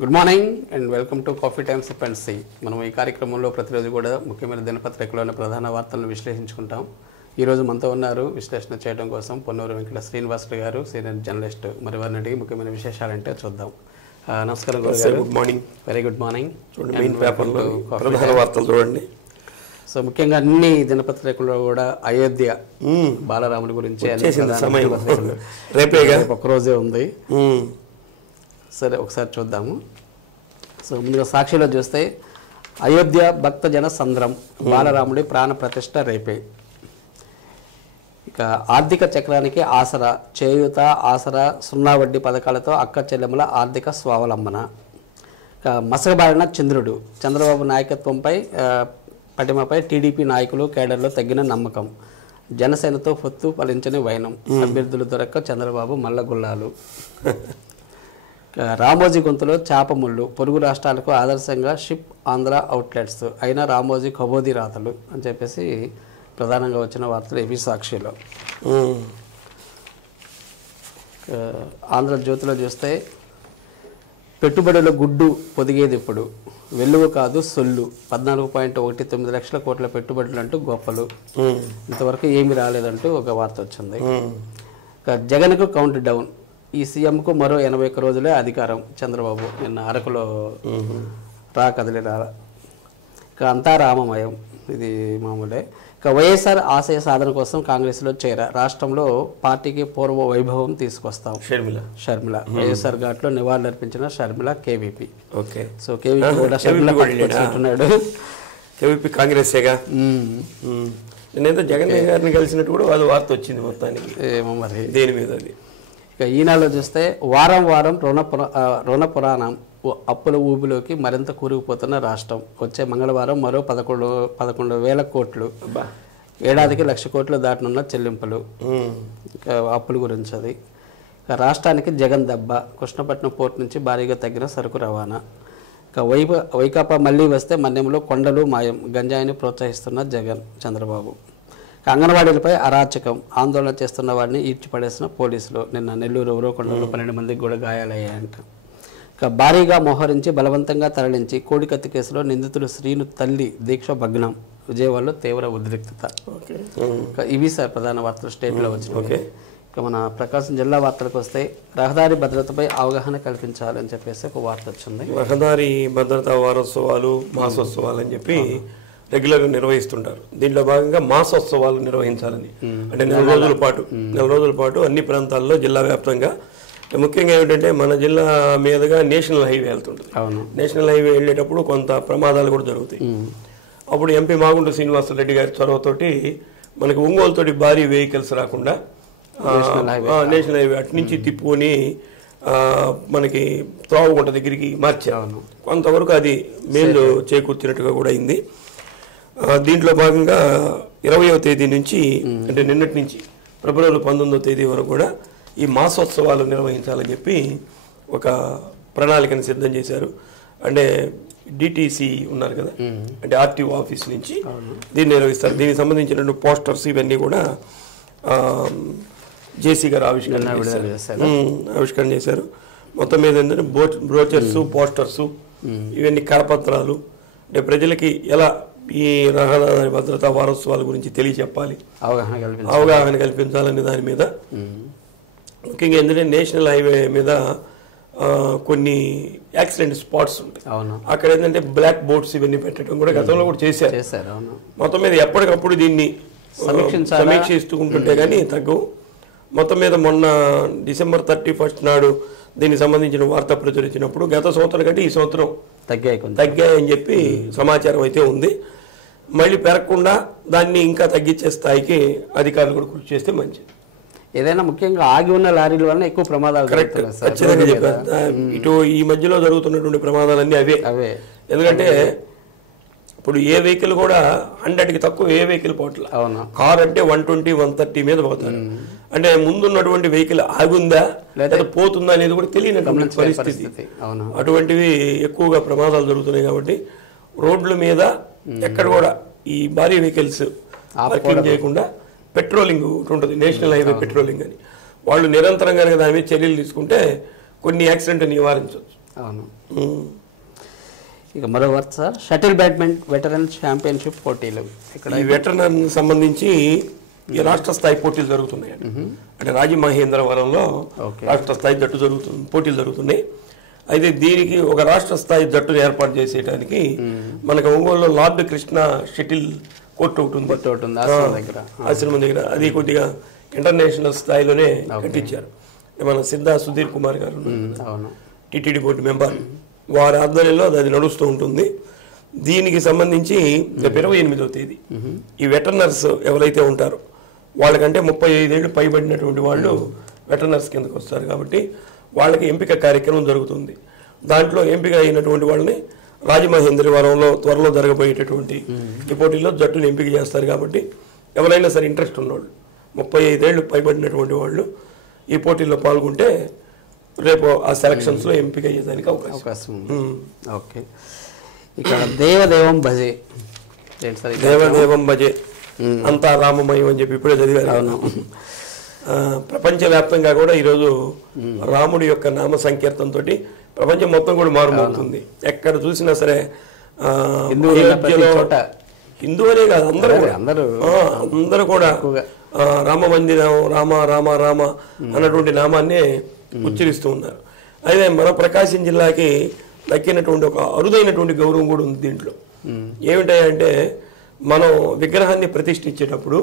Good morning and welcome to coffee time sip and see. మనం ఈ కార్యక్రమంలో ప్రతిరోజు కూడా ముఖ్యమైన దినపత్రికలోని ప్రధాన వార్తలను విశ్లేషించుకుంటాం. ఈరోజు మనతో ఉన్నారు విశ్లేషణ చేయడం కోసం పొన్నూరు వెంకట శ్రీనివాసులు గారు, సీనియర్ జర్నలిస్ట్. మరి వారిని అడిగి ముఖ్యమైన విశేషాలంటే చూద్దాం. నమస్కారం గారు. Good morning. Very good morning. ప్రధాన వార్తలు చూడండి. సో ముఖ్యంగా అన్ని దినపత్రికల్లో కూడా అయోధ్య బాలరాముడి గురించి ఒక్కరోజే ఉంది. సరే ఒకసారి చూద్దాము. సో ముందుగా సాక్షిలో చూస్తే అయోధ్య భక్తజన సంద్రం, బాలరాముడి ప్రాణ ప్రతిష్ఠ రేపే. ఇక ఆర్థిక చక్రానికి ఆసరా, చేయూత, ఆసరా, సున్నా వడ్డీ పథకాలతో అక్క చెల్లెముల ఆర్థిక స్వావలంబన. ఇక మసకబారిన చంద్రుడు, చంద్రబాబు నాయకత్వంపై పటిమపై టీడీపీ నాయకులు కేడర్లో తగ్గిన నమ్మకం. జనసేనతో పొత్తు ఫలించని వైనం, అభ్యర్థులు దొరక్క చంద్రబాబు మల్లగుల్లాలు. రామోజీ గొంతులో చేపముళ్ళు, పొరుగు రాష్ట్రాలకు ఆదర్శంగా షిప్ ఆంధ్ర అవుట్లెట్స్, అయినా రామోజీ కబోది రాతలు అని చెప్పేసి ప్రధానంగా వచ్చిన వార్తలు ఏపీ సాక్షిలో. ఆంధ్రజ్యోతిలో చూస్తే పెట్టుబడుల గుడ్డు పొదిగేది ఇప్పుడు, వెల్లువ కాదు సొల్లు, 14.19 లక్షల కోట్ల పెట్టుబడులు అంటూ గొప్పలు, ఇంతవరకు ఏమీ రాలేదంటూ ఒక వార్త వచ్చింది. జగన్కు కౌంట్ డౌన్, ఈ సీఎంకు మరో 81 రోజులే అధికారం. చంద్రబాబు నిన్న అరకులో కదిలి రా. ఇక అంతా రామమయం, ఇది మామూలే. ఇక వైఎస్ఆర్ ఆశయ సాధన కోసం కాంగ్రెస్లో రాష్ట్రంలో పార్టీకి పూర్వ వైభవం తీసుకొస్తాం. షర్మిల వైఎస్ఆర్ ఘాట్లో నివాళులర్పించిన షర్మిల కేవీపీ. ఓకే. సో కేవీపీ కూడా షర్మిల పట్టుకున్నాడు. కేవీపీ కాంగ్రెసేగా. నేనైతే జగన్ గారిని కలిసినట్టు కూడా వాళ్ళు వార్త వచ్చింది మొత్తానికి. ఏమో మరి దేని మీద అది. ఇక ఈనాడులో చూస్తే వారం వారం రుణ పురాణం, అప్పుల ఊబిలోకి మరింత కూరుకుపోతున్న రాష్ట్రం. వచ్చే మంగళవారం మరో 11,000 కోట్లు, ఏడాదికి 1,00,000 కోట్లు దాటనున్న చెల్లింపులు. అప్పుల గురించి అది. ఇక రాష్ట్రానికి జగన్ దెబ్బ, కృష్ణపట్నం పోర్టు నుంచి భారీగా తగ్గిన సరుకు రవాణా. ఇక వైకాపా మళ్లీ వస్తే మన్యంలో కొండలు మాయం, గంజాయిని ప్రోత్సహిస్తున్న జగన్ చంద్రబాబు. అంగన్వాడీలపై అరాచకం, ఆందోళన చేస్తున్న వారిని ఈడ్చిపడేసిన పోలీసులు. నిన్న నెల్లూరు ఉరవకొండలో 12 మందికి కూడా గాయాలయ్యాయంట. ఇక భారీగా మోహరించి బలవంతంగా తరలించి కోడికత్తి కేసులో నిందితుడు శ్రీను తల్లి దీక్ష భగ్నం, విజయవాడలో తీవ్ర ఉద్రిక్తత. ఇవి సార్ ప్రధాన వార్తలు స్టేట్లో వచ్చినాయి. ఇక మన ప్రకాశం జిల్లా వార్తలకు వస్తే రహదారి భద్రతపై అవగాహన కల్పించాలని చెప్పేసి ఒక వార్త వచ్చింది. రహదారి భద్రతా వారోత్సవాలు, మాసోత్సవాలు అని చెప్పి రెగ్యులర్గా నిర్వహిస్తుంటారు. దీంట్లో భాగంగా మాసోత్సవాలు నిర్వహించాలని, అంటే 4 రోజుల పాటు అన్ని ప్రాంతాల్లో జిల్లా వ్యాప్తంగా. ముఖ్యంగా ఏమిటంటే మన జిల్లా మీదుగా నేషనల్ హైవే వెళ్తుంటుంది. నేషనల్ హైవే వెళ్ళేటప్పుడు కొంత ప్రమాదాలు కూడా జరుగుతాయి. అప్పుడు ఎంపీ మాగుంట శ్రీనివాసరెడ్డి గారి చొరవతోటి మనకి ఒంగోలుతోటి భారీ వెహికల్స్ రాకుండా నేషనల్ హైవే అటు నుంచి తిప్పుకొని మనకి త్రోవగుంట దగ్గరికి మార్చారు. కొంతవరకు అది మేలు చేకూర్చినట్టుగా కూడా అయింది. దీంట్లో భాగంగా 20వ తేదీ నుంచి, అంటే నిన్నటి నుంచి ఫిబ్రవరి 19వ తేదీ వరకు కూడా ఈ మాసోత్సవాలు నిర్వహించాలని చెప్పి ఒక ప్రణాళికను సిద్ధం చేశారు. అంటే డిటిసి ఉన్నారు కదా, అంటే ఆర్టీఓ ఆఫీస్ నుంచి దీన్ని నిర్వహిస్తారు. దీనికి సంబంధించిన పోస్టర్స్ ఇవన్నీ కూడా జేసీ గారు ఆవిష్కరణ చేశారు. మొత్తం మీద ఏంటంటే బ్రోచర్స్, పోస్టర్స్, ఇవన్నీ కరపత్రాలు, అంటే ప్రజలకి ఎలా ఈ రహదారి భద్రతా వారోత్సవాల గురించి తెలియచెప్పాలి, అవగాహన కల్పించాలనే దాని మీద. ముఖ్యంగా ఏంటంటే నేషనల్ హైవే మీద కొన్ని యాక్సిడెంట్ స్పాట్స్ ఉంటాయి. అక్కడ ఏంటంటే బ్లాక్ బోర్డ్స్ ఇవన్నీ పెట్టడం కూడా గతంలో కూడా చేశారు. మొత్తం మీద ఎప్పటికప్పుడు దీన్ని సమీక్షిస్తుంటే కానీ తగ్గవు. మొత్తం మీద మొన్న డిసెంబర్ 31 నాడు దీనికి సంబంధించిన వార్త ప్రచురించినప్పుడు గత సంవత్సరం కంటే ఈ సంవత్సరం తగ్గాయని చెప్పి సమాచారం అయితే ఉంది. మళ్ళీ పెరగకుండా దాన్ని ఇంకా తగ్గించే స్థాయికి అధికారులు కూడా కృషి చేస్తే మంచిది. ఏదైనా ముఖ్యంగా ఆగి ఉన్న లారీల వల్ల ఎక్కువ ప్రమాదాలు. కరెక్ట్, ఖచ్చితంగా చెప్పారు. ఇటు ఈ మధ్యలో జరుగుతున్నటువంటి ప్రమాదాలన్నీ అవే. ఎందుకంటే ఇప్పుడు ఏ వెహికల్ కూడా 100కి తక్కువ ఏ వెహికల్ పోవట్ల. కార్ అంటే 120, 130 మీద పోతారు. అంటే ముందున్నటువంటి వెహికల్ ఆగుందా లేదా పోతుందా అనేది కూడా తెలియనటువంటి పరిస్థితి. అటువంటివి ఎక్కువగా ప్రమాదాలు జరుగుతున్నాయి. కాబట్టి రోడ్ల మీద ఎక్కడ కూడా ఈ భారీ వెహికల్స్ పార్కింగ్ చేయకుండా పెట్రోలింగ్ ఉంటుంది, నేషనల్ హైవే పెట్రోలింగ్ అని. వాళ్ళు నిరంతరంగా దాని మీద చర్యలు తీసుకుంటే కొన్ని యాక్సిడెంట్ నివారించవచ్చు. అవును. ఉమ్. ఇక మరో వార్త sir, shuttle badminton veteran championship పోటీలు ఇక్కడ ఈ వెటరన్ సంబంధించి ఈ రాష్ట్ర స్థాయి పోటీలు జరుగుతున్నాయి. అంటే రాజమహేంద్రవరంలో ఓకే. రాష్ట్ర స్థాయి పోటీలు జరుగుతున్నాయి. అయితే దీనికి ఒక రాష్ట్ర స్థాయి జట్టును ఏర్పాటు చేసేయడానికి మనకు ఒంగోలులో లార్డ్ కృష్ణ షటిల్ కోర్టు ఒకటి ఉంది. ఆశ్రమం దగ్గర. అది కొద్దిగా ఇంటర్నేషనల్ స్థాయిలోనే కట్టించారు. మన సిద్ధా సుధీర్ కుమార్ గారు టిటిడి బోర్డు మెంబర్, వారి ఆధ్వర్యంలో అది నడుస్తూ ఉంటుంది. దీనికి సంబంధించి రేపు 28వ తేదీ ఈ వెటర్నర్స్ ఎవరైతే ఉంటారో వాళ్ళకంటే 35 ఏళ్ళు పైబడినటువంటి వాళ్ళు వెటర్నర్స్ కిందకు వస్తారు. కాబట్టి వాళ్ళకి ఎంపిక కార్యక్రమం జరుగుతుంది. దాంట్లో ఎంపిక అయినటువంటి వాళ్ళని రాజమహేంద్రవరంలో త్వరలో జరగబోయేటటువంటి ఈ పోటీల్లో జట్టును ఎంపిక చేస్తారు. కాబట్టి ఎవరైనా సరే ఇంట్రెస్ట్ ఉన్నవాళ్ళు 35 ఏళ్ళు పైబడినటువంటి వాళ్ళు ఈ పోటీల్లో పాల్గొంటే రేపు ఆ సెలక్షన్స్లో ఎంపిక అయ్యేదానికి అవకాశం. ఓకే. ఇక్కడ దేవదేవం భజే, దేవదేవం భజే అంతా రామమయం అని చెప్పి ఇప్పుడే చదివారు. ప్రపంచవ్యాప్తంగా కూడా ఈరోజు రాముడి యొక్క నామ సంకీర్తనతో ప్రపంచం మొత్తం కూడా మారుమవుతుంది. ఎక్కడ చూసినా సరే హిందూ అనే కాదు, అందరూ కూడా రామ మందిరం, రామ రామ రామ అన్నటువంటి నామాన్ని ఉచ్చరిస్తూ ఉన్నారు. అయితే మన ప్రకాశం జిల్లాకి దక్కినటువంటి ఒక అరుదైనటువంటి గౌరవం కూడా ఉంది దీంట్లో. ఏమిటంటే మనం విగ్రహాన్ని ప్రతిష్ఠించేటప్పుడు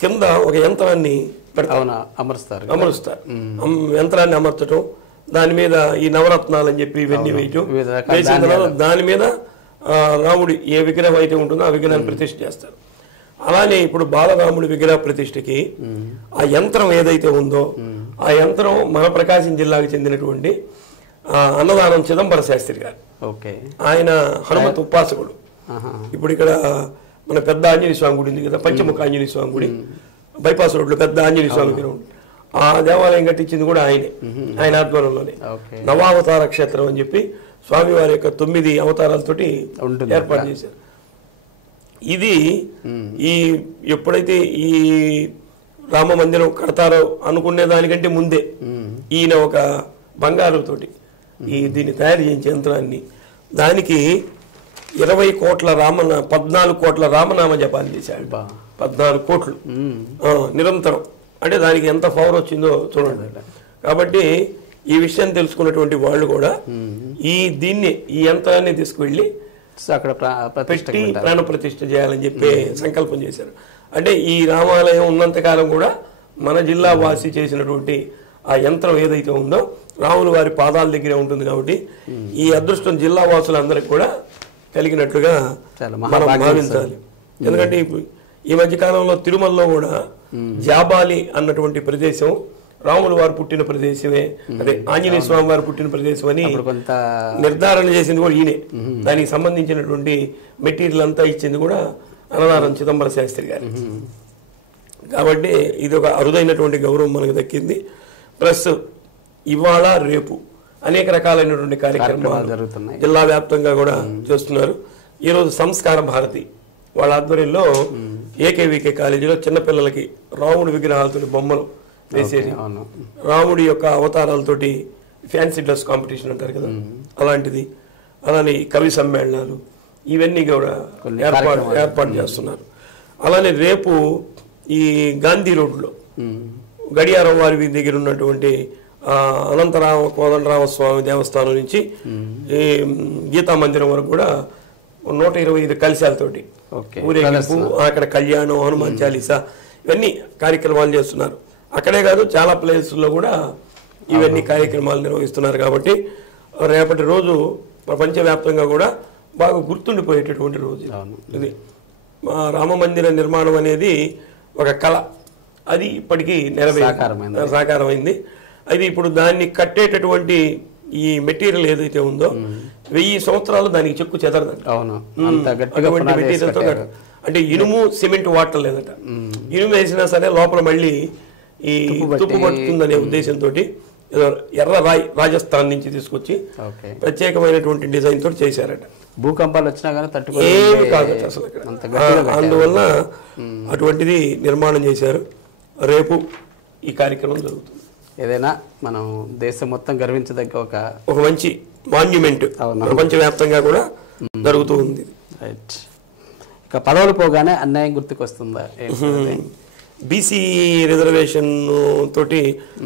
కింద ఒక యంత్రాన్ని అమరుస్తారు. యంత్రాన్ని అమర్చడం, దాని మీద ఈ నవరత్నాలు అని చెప్పి ఇవన్నీ వేయటం, వేసిన తర్వాత దాని మీద రాముడి ఏ విగ్రహం అయితే ఉంటుందో ఆ విగ్రహాన్ని ప్రతిష్ఠ చేస్తారు. అలానే ఇప్పుడు బాలరాముడి విగ్రహ ప్రతిష్ఠకి ఆ యంత్రం ఏదైతే ఉందో ఆ యంత్రం మన ప్రకాశం జిల్లాకు చెందినటువంటి అన్నదానం చిదంబర శాస్త్రి గారు. ఆయన హనుమత్ ఉపాసకుడు. ఇప్పుడు ఇక్కడ మన పెద్ద ఆంజనేయ స్వామి గుడి ఉంది కదా, పంచముఖ ఆంజనేయ స్వామి గుడి, బైపాస్ రోడ్లో పెద్ద ఆంజనేయ స్వామి విగ్రహం, ఆ దేవాలయం కట్టించింది కూడా ఆయనే, ఆయన ఆధ్వర్యంలోనే. నవావతార క్షేత్రం అని చెప్పి స్వామివారి యొక్క 9 అవతారాలతోటి ఏర్పాటు చేశారు. ఇది ఎప్పుడైతే ఈ రామ మందిరం కడతారో అనుకునే దానికంటే ముందే ఈయన ఒక బంగారుతోటి దీన్ని తయారు చేయించే యంత్రాన్ని, దానికి 20 కోట్ల 14 కోట్ల రామనామ జపాలు చేశాడు. 14 కోట్లు నిరంతరం. అంటే దానికి ఎంత పవర్ వచ్చిందో చూడండి. కాబట్టి ఈ విషయం తెలుసుకున్నటువంటి వాళ్ళు కూడా ఈ యంత్రాన్ని తీసుకువెళ్ళి అక్కడ పెట్టి ప్రాణ ప్రతిష్ఠ చేయాలని చెప్పి సంకల్పం చేశారు. అంటే ఈ రామాలయం ఉన్నంతకాలం కూడా మన జిల్లా వాసి చేసినటువంటి ఆ యంత్రం ఏదైతే ఉందో రాములు వారి పాదాల దగ్గరే ఉంటుంది. కాబట్టి ఈ అదృష్టం జిల్లా వాసులందరికీ కూడా కలిగినట్లుగా మనం భావించాలి. ఎందుకంటే ఈ మధ్య కాలంలో తిరుమలలో కూడా జాబాలి అన్నటువంటి ప్రదేశం రాములు వారు పుట్టిన ప్రదేశమే, అదే ఆంజనేయ స్వామి వారు పుట్టిన ప్రదేశం అని నిర్ధారణ చేసింది కూడా ఈయనే. దానికి సంబంధించినటువంటి మెటీరియల్ అంతా ఇచ్చింది కూడా అన్నదానం చిదంబర శాస్త్రి గారు. కాబట్టి ఇది ఒక అరుదైనటువంటి గౌరవం మనకు దక్కింది. ప్లస్ ఇవాళ రేపు అనేక రకాలైనటువంటి కార్యక్రమాలు జరుగుతున్నాయి, జిల్లా వ్యాప్తంగా కూడా చేస్తున్నారు. ఈరోజు సంస్కార భారతి వాళ్ళ ఆధ్వర్యంలో ఏకేవికే కాలేజీలో చిన్నపిల్లలకి రాముడి విగ్రహాలతో బొమ్మలు వేసేది, రాముడి యొక్క అవతారాలతోటి ఫ్యాన్సీ డ్రెస్ కాంపిటీషన్ అంటారు కదా అలాంటిది, అలానే కవి సమ్మేళనాలు ఇవన్నీ కూడా ఏర్పాటు చేస్తున్నారు. అలానే రేపు ఈ గాంధీ రోడ్లో గడియారం వారి దగ్గర ఉన్నటువంటి అనంతరామ కోదండరామస్వామి దేవస్థానం నుంచి ఈ గీతా మందిరం వరకు కూడా 125 కలశాలతోటి ఊరేగింపు, అక్కడ కళ్యాణం, హనుమాన్ చాలీసా ఇవన్నీ కార్యక్రమాలు చేస్తున్నారు. అక్కడే కాదు చాలా ప్లేసుల్లో కూడా ఇవన్నీ కార్యక్రమాలు నిర్వహిస్తున్నారు. కాబట్టి రేపటి రోజు ప్రపంచవ్యాప్తంగా కూడా బాగా గుర్తుండిపోయేటటువంటి రోజు ఇది. రామ మందిర నిర్మాణం అనేది ఒక కళ, అది ఇప్పటికీ సాకారమైంది. అది ఇప్పుడు దాన్ని కట్టేటటువంటి ఈ మెటీరియల్ ఏదైతే ఉందో 1000 సంవత్సరాలు దానికి చెక్కు చెదరదంట. అటువంటి మెటీరియల్తో అంటే ఇనుము సిమెంట్ వాటర్ లేదట. ఇనుము వేసినా సరే లోపల మళ్ళీ ఈ తుప్పు పట్టుతుందనే ఉద్దేశంతో ఎర్ర రాయి రాజస్థాన్ నుంచి తీసుకొచ్చి ప్రత్యేకమైనటువంటి డిజైన్ తోటి చేశారట. భూకంపాలు వచ్చినా కానీ ఏమి కాదట అసలు. అందువల్ల అటువంటిది నిర్మాణం చేశారు. రేపు ఈ కార్యక్రమం జరుగుతుంది. ఏదైనా మనం దేశం మొత్తం గర్వించదగ్గ ఒక మంచి మాన్యుమెంట్ ప్రపంచవ్యాప్తంగా కూడా జరుగుతూ ఉంది. రైట్. ఇక పదవులు పోగానే అన్యాయం గుర్తుకొస్తుందా? బీసీ రిజర్వేషన్ తోటి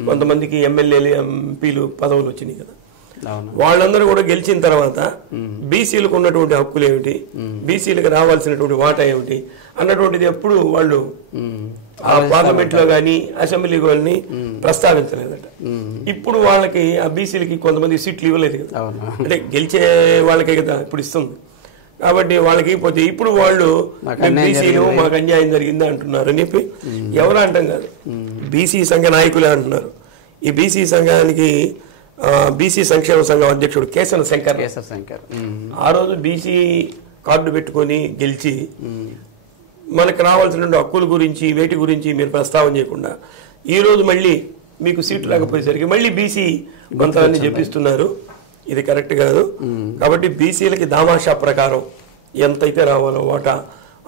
కొంతమందికి ఎమ్మెల్యేలు ఎంపీలు పదవులు వచ్చినాయి కదా, వాళ్ళందరూ కూడా గెలిచిన తర్వాత బీసీలకు ఉన్నటువంటి హక్కులు ఏమిటి, బీసీలకు రావాల్సినటువంటి వాటా ఏమిటి అన్నటువంటిది ఎప్పుడు వాళ్ళు ఆ పార్లమెంట్ లో గానీ అసెంబ్లీ గానీ ప్రస్తావించలేదట. ఇప్పుడు వాళ్ళకి ఆ బీసీలకి కొంతమంది సీట్లు ఇవ్వలేదు కదా, అంటే గెలిచే వాళ్ళకే కదా ఇప్పుడు ఇస్తుంది. కాబట్టి వాళ్ళకి పోతే ఇప్పుడు వాళ్ళు బీసీలు మాకు అన్యాయం జరిగింది అంటున్నారు అని చెప్పి ఎవరు అంటాం కాదు, బీసీ సంఘ నాయకులే అంటున్నారు. ఈ బీసీ సంఘానికి బీసీ సంక్షేమ సంఘం అధ్యక్షుడు కేశవ శంకర్ ఆ రోజు బీసీ కార్డు పెట్టుకొని గెలిచి మనకు రావాల్సిన హక్కుల గురించి వేటి గురించి మీరు ప్రస్తావన చేయకుండా ఈ రోజు మళ్ళీ మీకు సీట్లు లేకపోయేసరికి మళ్ళీ బీసీ మంత్రాన్ని చెప్పిస్తున్నారు. ఇది కరెక్ట్ కాదు. కాబట్టి బీసీలకి దామాషా ప్రకారం ఎంతైతే రావాలో వాటా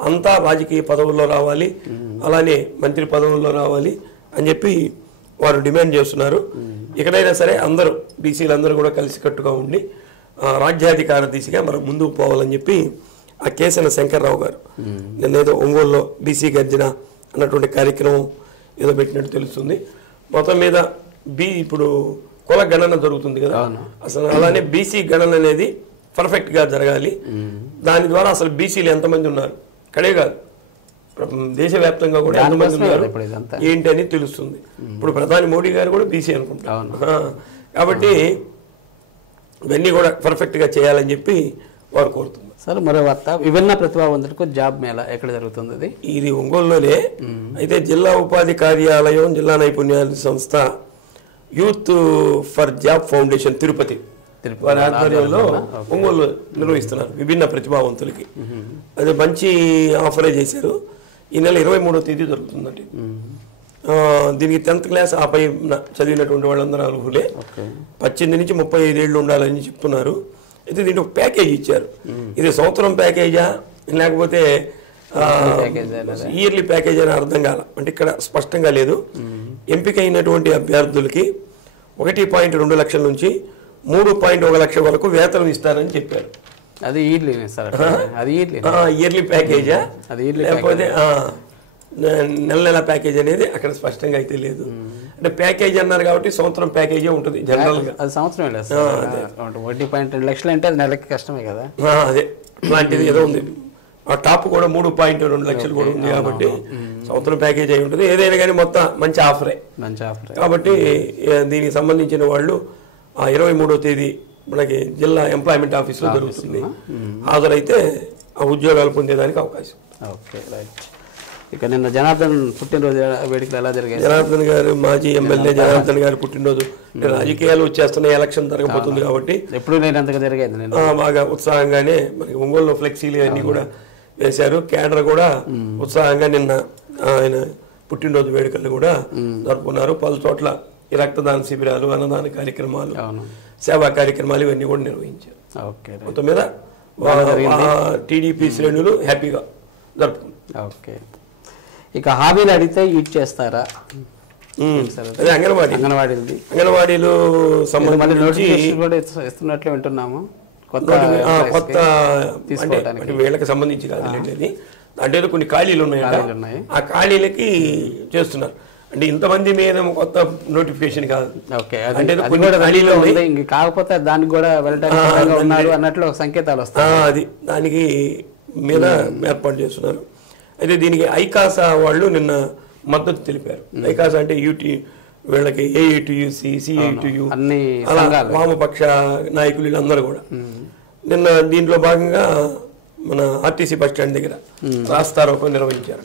అంతా రాజకీయ పదవుల్లో రావాలి, అలానే మంత్రి పదవుల్లో రావాలి అని చెప్పి వారు డిమాండ్ చేస్తున్నారు. ఎక్కడైనా సరే అందరూ బీసీలందరూ కూడా కలిసికట్టుగా ఉండి రాజ్యాధికార దిశగా మనం ముందుకు పోవాలని చెప్పి ఆ కేసన శంకర్రావు గారు నిన్నేదో ఒంగోలులో బీసీ గర్జన అన్నటువంటి కార్యక్రమం ఏదో పెట్టినట్టు తెలుస్తుంది. మొత్తం మీద ఇప్పుడు కుల గణన జరుగుతుంది కదా, అసలు అలానే బీసీ గణన అనేది పర్ఫెక్ట్ గా జరగాలి. దాని ద్వారా అసలు బీసీలు ఎంతమంది ఉన్నారు కడే కాదు దేశవ్యాప్తంగా కూడా ఎంతమంది ఉన్నారు ఏంటి అని తెలుస్తుంది. ఇప్పుడు ప్రధాని మోడీ గారు కూడా బీసీ అనుకుంటారు. కాబట్టి ఇవన్నీ కూడా పర్ఫెక్ట్ గా చేయాలని చెప్పి వారు కోరుతున్నారు. సార్ మరో వార్త, విభిన్న ప్రతిభావంతులకు జాబ్ మేళా ఎక్కడ జరుగుతుంది? ఇది ఒంగోలులోనే. అయితే జిల్లా ఉపాధి కార్యాలయం, జిల్లా నైపుణ్యాల సంస్థ, youth for job foundation Tirupati వారి ఆధ్వర్యంలో ఒంగోలు నిర్వహిస్తున్నారు విభిన్న ప్రతిభావంతులకి. అది మంచి ఆఫరే చేశారు. ఈ నెల 23వ తేదీ జరుగుతుందండి. దీనికి 10th క్లాస్ ఆపై చదివినటువంటి వాళ్ళందరూ అర్హులే. 18 నుంచి 35 ఏళ్ళు ఉండాలని చెప్తున్నారు. అయితే దీంట్లో ఒక ప్యాకేజ్ ఇచ్చారు. ఇది సంవత్సరం ప్యాకేజా లేకపోతే ఇయర్లీ ప్యాకేజ్ అని అర్థం కాల, అంటే ఇక్కడ స్పష్టంగా లేదు. ఎంపిక అయినటువంటి అభ్యర్థులకి 1.2 లక్షల నుంచి 3.1 లక్షల వరకు వేతనం ఇస్తారని చెప్పారు. అది ఇయర్లీ ప్యాకేజా లేకపోతే నెల ప్యాకేజ్ అనేది అక్కడ స్పష్టంగా అయితే లేదు. అంటే ప్యాకేజ్ అన్నారు కాబట్టి సంవత్సరం ప్యాకేజే ఉంటుంది జనరల్ గా. అది సంవత్సరం 1.2 లక్షలు అంటే అది నెలకి కష్టమే కదా. అదే అలాంటిది ఏదో ఉంది. ఆ టాప్ కూడా 3.2 లక్షలు కూడా ఉంది కాబట్టి సంవత్సరం ప్యాకేజ్ అయి ఉంటుంది. ఏదైనా కానీ మొత్తం మంచి ఆఫరే. కాబట్టి దీనికి సంబంధించిన వాళ్ళు 23వ తేదీ మనకి జిల్లా ఎంప్లాయ్మెంట్ ఆఫీస్లో జరుగుతుంది. హాజరైతే ఆ ఉద్యోగాలు పొందేదానికి అవకాశం. Okay right. ఇక నిన్న జనార్దన్ పుట్టినరోజు వేడుకలు ఎలా జరిగాయి? జనార్దన్ గారు మాజీ ఎమ్మెల్యే జనార్దన్ గారి పుట్టినరోజు. రాజకీయాలు వచ్చేస్తున్నాయి, ఎలక్షన్ జరగబోతుంది కాబట్టి ఎప్పుడు నేను అంతగా జరిగింది బాగా ఉత్సాహంగానే మనకి ఒంగోలులో ఫ్లెక్సీలు అన్ని కూడా వేశారు. క్యాడర్ కూడా ఉత్సాహంగా నిన్న ఆయన పుట్టినరోజు వేడుకలు కూడా జరుపుకున్నారు. పలు చోట్ల ఈ రక్తదాన శిబిరాలు, అన్నదాన కార్యక్రమాలు, సేవా కార్యక్రమాలు ఇవన్నీ కూడా నిర్వహించారు. మొత్తం మీద టీడీపీ శ్రేణులు హ్యాపీగా జరుపుకున్నారు. ఓకే. ఇక హామీలు అడిగితే ఈట్ చేస్తారా? అదే అంగన్వాడీలు సంబంధించి ఇస్తున్నట్లు వింటున్నాము. కొత్త అంటే వీళ్ళకి సంబంధించి కాదు, అంటే కొన్ని ఖాళీలు ఉన్నాయి. ఆ ఖాళీలకి చేస్తున్నారు. అంటే ఇంతమంది మీద కొత్త నోటిఫికేషన్ కాదు. అంటే కాకపోతే దానికి కూడా వెళ్ళడానికి అన్నట్లు సంకేతాలు వస్తాయి. అది దానికి మీద ఏర్పాటు చేస్తున్నారు. అయితే దీనికి ఐకాసా వాళ్ళు నిన్న మద్దతు తెలిపారు. ఐకాసా అంటే యూటీ వీళ్ళకి ఏఐటియుసి, సిఐటియు, అలా వామపక్ష నాయకులు వీళ్ళందరూ కూడా నిన్న దీంట్లో భాగంగా మన ఆర్టీసీ బస్ స్టాండ్ దగ్గర రాస్తారోకో నిర్వహించారు.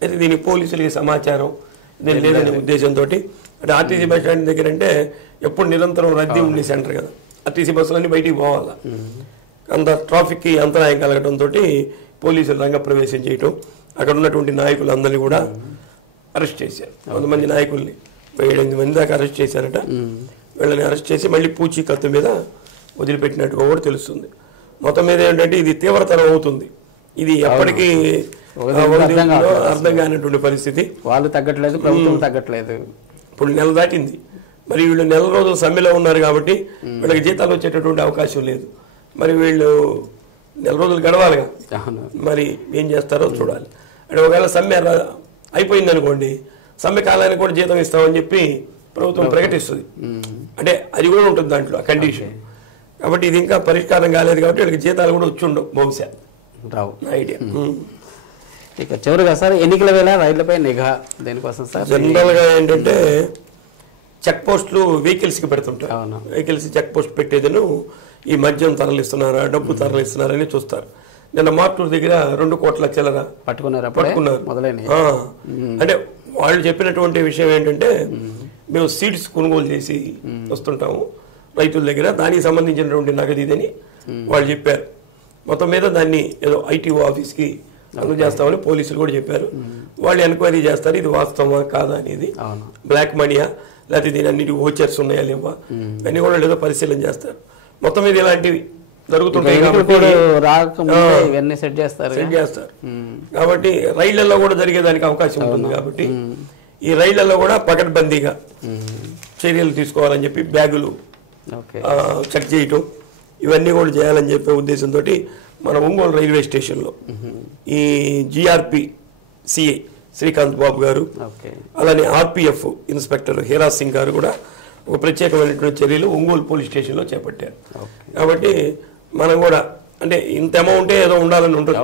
అయితే దీనికి పోలీసులకి సమాచారం లేదనే ఉద్దేశంతో, అంటే ఆర్టీసీ బస్ స్టాండ్ దగ్గర అంటే ఎప్పుడు నిరంతరం రద్దీ ఉండే సెంటర్ కదా, ఆర్టీసీ బస్సులన్నీ బయటికి పోవాలా, అంత ట్రాఫిక్కి అంతరాయం కలగడంతో పోలీసులు రంగప్రవేశం చేయటం, అక్కడ ఉన్నటువంటి నాయకులందరినీ కూడా అరెస్ట్ చేశారు. కొంతమంది నాయకుల్ని 7-8 మంది దాకా అరెస్ట్ చేశారట. వీళ్ళని అరెస్ట్ చేసి మళ్ళీ పూచీకత్తు మీద వదిలిపెట్టినట్టుగా కూడా తెలుస్తుంది. మొత్తం మీద ఏంటంటే ఇది తీవ్రతరం అవుతుంది. ఇది ఎప్పటికీ అర్థం కానటువంటి పరిస్థితి. వాళ్ళు తగ్గట్లేదు, ప్రభుత్వం తగ్గట్లేదు. ఇప్పుడు నెల దాటింది. మరి వీళ్ళు నెల రోజులు సమ్మెలో ఉన్నారు కాబట్టి వీళ్ళకి జీతాలు వచ్చేటటువంటి అవకాశం లేదు. మరి వీళ్ళు నెల రోజులు గడవాలిగా, మరి ఏం చేస్తారో చూడాలి. అంటే ఒకవేళ సమ్మె అయిపోయింది అనుకోండి, సమ్మె కాలానికి కూడా జీతం ఇస్తామని చెప్పి ప్రభుత్వం ప్రకటిస్తుంది. అంటే అది కూడా ఉంటుంది దాంట్లో ఆ కండిషన్. కాబట్టి ఇది ఇంకా పరిష్కారం కాలేదు కాబట్టి వీళ్ళకి జీతాలు కూడా వచ్చి ఉండవు బహుశా, రావు ఐడియా. ఇక చివరిగా సార్, ఎన్నికల వేళ రైళ్లపై నిఘా దేనికోసం సార్? జనరల్గా ఏంటంటే చెక్ పోస్టులు వెహికల్స్కి పెడుతుంటారు. వెహికల్స్ చెక్ పోస్ట్ పెట్టేదను ఈ మద్యం తరలిస్తున్నారా, డబ్బు తరలిస్తున్నారని చూస్తారు. నిన్న మార్టూరు దగ్గర 2 కోట్ల చిల్లర పట్టుకున్నారు. అంటే వాళ్ళు చెప్పినటువంటి విషయం ఏంటంటే, మేము సీడ్స్ కొనుగోలు చేసి వస్తుంటాము రైతుల దగ్గర, దానికి సంబంధించినటువంటి నగదు ఇదని వాళ్ళు చెప్పారు. మొత్తం మీద దాన్ని ఏదో ఐటీఓ ఆఫీస్కి అందజేస్తామని పోలీసులు కూడా చెప్పారు. వాళ్ళు ఎంక్వైరీ చేస్తారు ఇది వాస్తవమా కాదా అనేది, బ్లాక్ మనీయా లేకపోతే దీని అన్నిటి ఓచర్స్ ఉన్నాయా లేవా అన్నీ కూడా ఏదో పరిశీలన చేస్తారు. మొత్తం మీద ఇలాంటివి జరుగుతుంటాయి సెట్ చేస్తారు. కాబట్టి రైళ్లలో కూడా జరిగేదానికి అవకాశం ఉంటుంది. కాబట్టి ఈ రైళ్లలో కూడా పకడ్బందీగా చర్యలు తీసుకోవాలని చెప్పి బ్యాగులు చెక్ చేయటం ఇవన్నీ కూడా చేయాలని చెప్పే ఉద్దేశంతో మన ఒంగోలు రైల్వే స్టేషన్లో ఈ జిఆర్పి సిఐ శ్రీకాంత్ బాబు గారు, అలానే ఆర్పిఎఫ్ ఇన్స్పెక్టర్ హీరాజ్ సింగ్ గారు కూడా ఒక ప్రత్యేకమైనటువంటి చర్యలు ఒంగోలు పోలీస్ స్టేషన్లో చేపట్టారు. కాబట్టి మనం కూడా అంటే ఇంత అమౌంటే ఏదో ఉండాలని ఉంటుంది,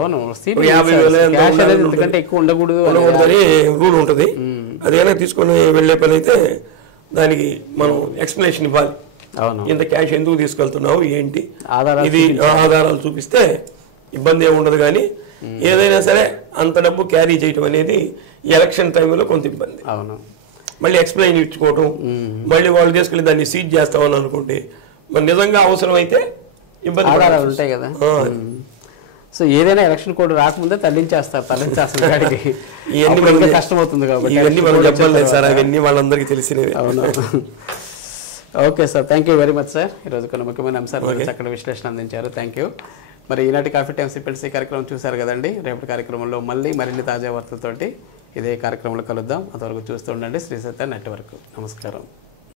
50,000 ఉండకూడదని రూల్ ఉంటుంది. అదేనా తీసుకొని వెళ్లే పని అయితే దానికి మనం ఎక్స్ప్లెనేషన్ ఇవ్వాలి. ఇంత క్యాష్ ఎందుకు తీసుకెళ్తున్నావు ఏంటి, ఇది ఆధారాలు చూపిస్తే ఇబ్బంది ఏమి ఉండదు. కానీ ఏదైనా సరే అంత డబ్బు క్యారీ చేయటం అనేది ఎలక్షన్ టైంలో కొంత ఇబ్బంది. మళ్ళీ ఎక్స్ప్లెయిన్ ఇచ్చుకోవటం, మళ్ళీ వాళ్ళు తీసుకెళ్ళి దాన్ని సీజ్ చేస్తామని అనుకుంటే మరి నిజంగా అవసరం అయితే ఇబ్బంది ఉంటాయి కదా. సో ఏదైనా ఎలక్షన్ కోడ్ రాకముందే తరలించేస్తారు. కష్టం అవుతుంది కాబట్టి ఇవన్నీ మనం చెప్పలేదు సార్, అవన్నీ వాళ్ళందరికీ తెలిసినవి. అవును. Okay sir, thank you very much sir. ఈరోజు కొన్ని ముఖ్యమైన అంశాల గురించి అక్కడ విశ్లేషణ అందించారు. Thank you. మరి ఈనాటి కాఫీ టైమ్ సిపిఎల్సీ కార్యక్రమం చూశారు కదండి. రేపటి కార్యక్రమంలో మళ్ళీ మరిన్ని తాజా వార్తలతోటి ఇదే కార్యక్రమంలో కలుద్దాం. అంతవరకు చూస్తూ ఉండండి శ్రీ సత్య నెట్వర్క్. నమస్కారం.